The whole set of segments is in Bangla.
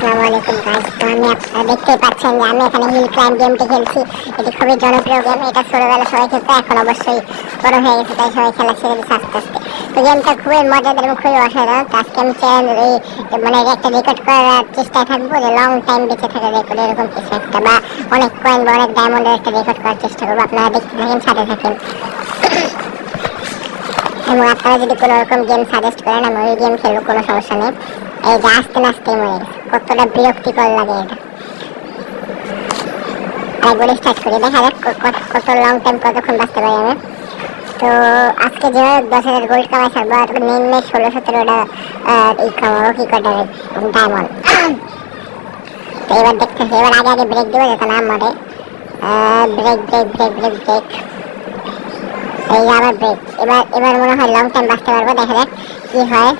আসসালামু আলাইকুম গাইস। তো আপনারা দেখতেই পাচ্ছেন যে আমি এখানে হিল ক্লাইম্ব গেমটি খেলছি। এটি খুবই জনপ্রিয় গেম। এটা ছোটবেলা সবাই খেলতো, এখন অবশ্যই বড় হয়ে গেছে তাই সবাই খেলা ছেড়ে দিচ্ছে আস্তে আস্তে। তো গেমটা খুবই মজাদার এবং খুবই অসাধারণ। তো আজকে আমি মানে একটা রেকর্ড করার চেষ্টায় থাকবো, যে লং টাইম বেঁচে থাকা রেকর্ড, এরকম কিছু একটা, বা অনেক কয়েন বা অনেক ডায়মন্ডের একটা রেকর্ড করার চেষ্টা করবো। আপনারা দেখতে থাকেন, সাথে থাকেন। এবং আপনারা যদি কোনো রকম গেম সাজেস্ট করেন, আমি ওই গেম খেলবো, কোনো সমস্যা নেই। এই যে আস্তে নাচতে মরে গেছে, কতটা বিরক্তিকর লাগে এটা। একবার স্টার্ট করি, দেখা যাক কত লং টাইম, কতক্ষণ বাঁচতে পারি আমি। তো আজকে যেভাবে 10,000 গোল্ড কামাই থাকবো, আর নিম্নে 16-17টা এই কামাবো কি কটার ডায়মন্ড। তো এবার দেখতেছি, এবার আগে আগে ব্রেক দেবো যাতে না মরে। Break break break break break, এই যে আবার ব্রেক। এবার এবার মনে হয় লং টাইম বাঁচতে পারবো, দেখা যাক কি হয়।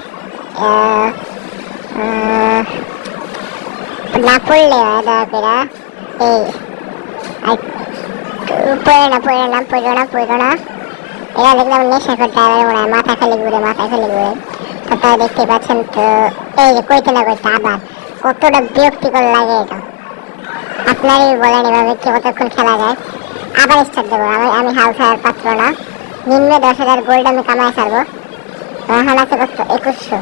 না পড়লে হয় দয়া করে। এই পড়ে না পড়ে না পড়ো না পড়ো না। এরা দেখলাম নেশা করতে হবে মনে হয়, মাথা খালি ঘুরে মাথা খালি ঘুরে। আপনারা দেখতে পাচ্ছেন তো। এই যে কইতে না কইতে আবার কতটা বিরক্তিকর লাগে এটা। আপনারই বলেন এভাবে কি কতক্ষণ খেলা যায়। আবার স্টার্ট দেবো, আমি হাল ছাড়ার পাত্র না। নিম্নে 10,000 গোল্ড আমি কামাই ছাড়বো। এখন আছে কত, 2100,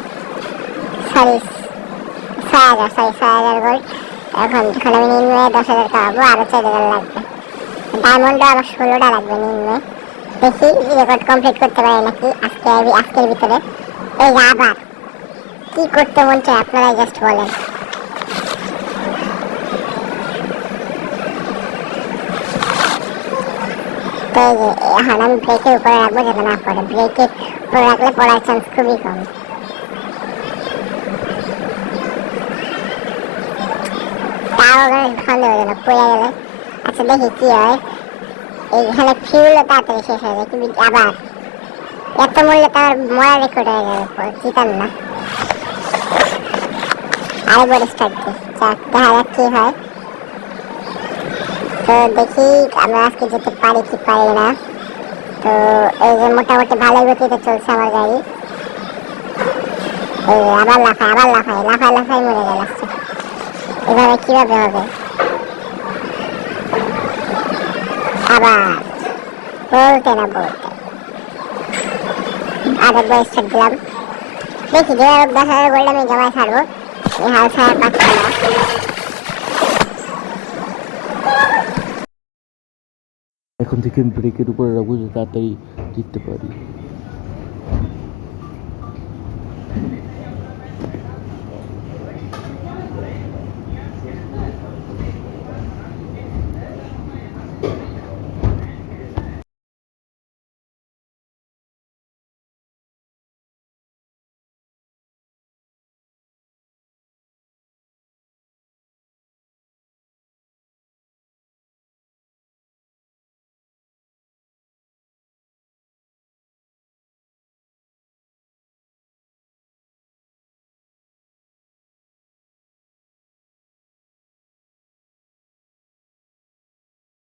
সরি 6,000, সরি 6,000 গোল্ড। এখন যখন আমি নিম্নে 10,000 কামাবো, আরো 4,000 লাগবে। ডায়মন্ডও আবার 16টা লাগবে নিম্নে। দেখি রেকর্ড কমপ্লিট করতে পারি নাকি আজকের ভিতরে। এই যে আবার কি করতে মন চায় আপনারা জাস্ট বলেন। তো এই যে এখন আমি ব্রেকের উপরে রাখবো যাতে না পড়ে। ব্রেকের উপরে রাখলে পড়ার চান্স খুবই কম। তাও সন্দেহজনক পড়ে গেলে। আচ্ছা দেখি কি হয়। এইখানে ফিউলও তাড়াতাড়ি শেষ হয়ে যায়, কিন্তু আবার এত মূল্যে তার মরা রেকর্ড হয়ে যাবে, চিতাম না। আরেকবার স্টার্ট দিই, দেখা যাক কি হয়। তো দেখি আমরা আজকে যেতে পারি কি পারি না। তো এই যে মোটামুটি ভালো গতিতে চলছে আমার গাড়ি। এই আবার লাফায় লাফায় লাফায় মরে গেল। এভাবে কিভাবে হবে। আবার বলতে না বলতে আরেকবার স্টার্ট দিলাম। দেখি যেভাবে 10,000 গোল্ড আমি জমায় ছাড়বো। এই হাল ছাড়ার পাচ্ছি না। এখন থেকে ব্রেকের উপরে রাখবো যাতে তাড়াতাড়ি জিততে পারি।